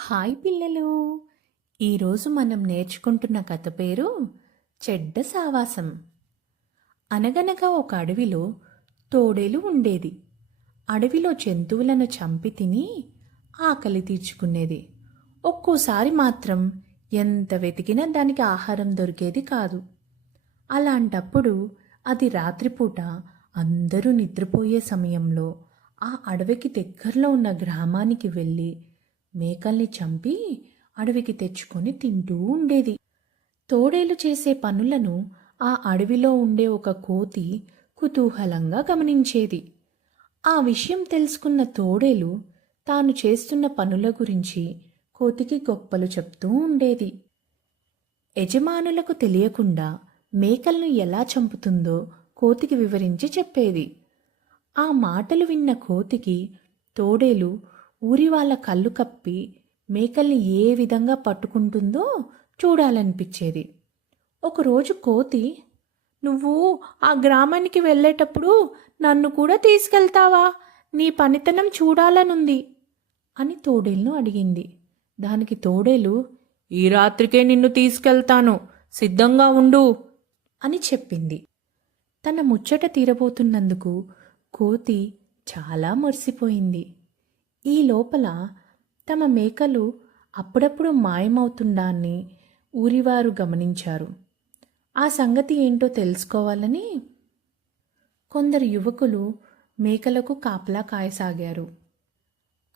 Hi పిల్లలు. ఈరోజు మనం నేర్చుకుంటున్న కథ పేరు చెడ్డ సావాసం. అనగనగా ఒక అడవిలో తోడేలు ఉండేది. అడవిలో జంతువులను చంపి తిని ఆకలి తీర్చుకునేది. ఒక్కోసారి మాత్రం ఎంత వెతికినా దానికి ఆహారం దొరికేది కాదు. అలాంటప్పుడు అది రాత్రిపూట అందరూ నిద్రపోయే సమయంలో ఆ అడవికి దగ్గరలో ఉన్న గ్రామానికి వెళ్ళి మేకల్ని చంపి అడవికి తెచ్చుకొని తింటూ ఉండేది. తోడేలు చేసే పనులను ఆ అడవిలో ఉండే ఒక కోతి కుతూహలంగా గమనించేది. ఆ విషయం తెలుసుకున్న తోడేలు తాను చేస్తున్న పనుల గురించి కోతికి గొప్పలు చెప్తూ ఉండేది. యజమానులకు తెలియకుండా మేకలను ఎలా చంపుతుందో కోతికి వివరించి చెప్పేది. ఆ మాటలు విన్న కోతికి తోడేలు ఊరి వాళ్ళ కళ్ళు కప్పి మేకల్ని ఏ విధంగా పట్టుకుంటుందో చూడాలనిపించేది. ఒకరోజు కోతి, "నువ్వు ఆ గ్రామానికి వెళ్ళేటప్పుడు నన్ను కూడా తీసుకెళ్తావా? నీ పనితనం చూడాలనుంది" అని తోడేలును అడిగింది. దానికి తోడేలు, "ఈ రాత్రికే నిన్ను తీసుకెళ్తాను, సిద్ధంగా ఉండు" అని చెప్పింది. తన ముచ్చట తీరబోతున్నందుకు కోతి చాలా మురిసిపోయింది. ఈ లోపల తమ మేకలు అప్పుడప్పుడు మాయమవుతుండాన్ని ఊరివారు గమనించారు. ఆ సంగతి ఏంటో తెలుసుకోవాలని కొందరు యువకులు మేకలకు కాపలా కాయసాగారు.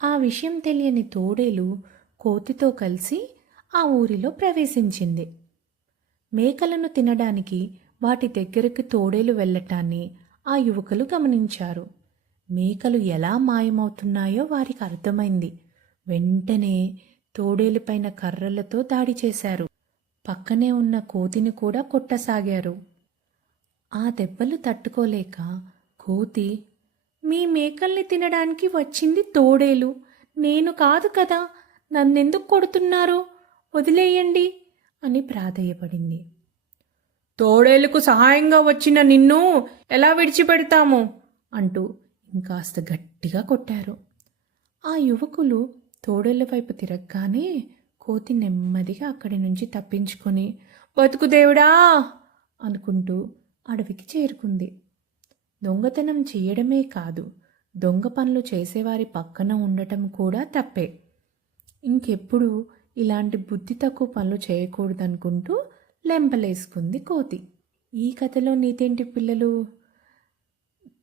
ఆ విషయం తెలియని తోడేలు కోతితో కలిసి ఆ ఊరిలో ప్రవేశించింది. మేకలను తినడానికి వాటి దగ్గరకు తోడేలు వెళ్ళటాన్ని ఆ యువకులు గమనించారు. మేకలు ఎలా మాయమవుతున్నాయో వారికి అర్థమైంది. వెంటనే తోడేలుపైన కర్రలతో దాడి చేశారు. పక్కనే ఉన్న కోతిని కూడా కొట్టసాగారు. ఆ దెబ్బలు తట్టుకోలేక కోతి, "మీ మేకల్ని తినడానికి వచ్చింది తోడేలు, నేను కాదు కదా, నన్నెందుకు కొడుతున్నారో వదిలేయండి" అని ప్రాధేయపడింది. "తోడేలుకు సహాయంగా వచ్చిన నిన్ను ఎలా విడిచిపెడతాము" అంటూ ఇంకాస్త గట్టిగా కొట్టారు. ఆ యువకులు తోడేళ్ల వైపు తిరగగానే కోతి నెమ్మదిగా అక్కడి నుంచి తప్పించుకొని, "బతుకుదేవుడా" అనుకుంటూ అడవికి చేరుకుంది. దొంగతనం చేయడమే కాదు, దొంగ పనులు చేసేవారి పక్కన ఉండటం కూడా తప్పే. ఇంకెప్పుడు ఇలాంటి బుద్ధి తక్కువ పనులు చేయకూడదనుకుంటూ లెంపలేసుకుంది కోతి. ఈ కథలో నీతేంటి పిల్లలు?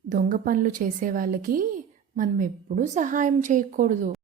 దొంగ పనులు చేసే వాళ్ళకి మనం ఎప్పుడూ సహాయం చేయకూడదు.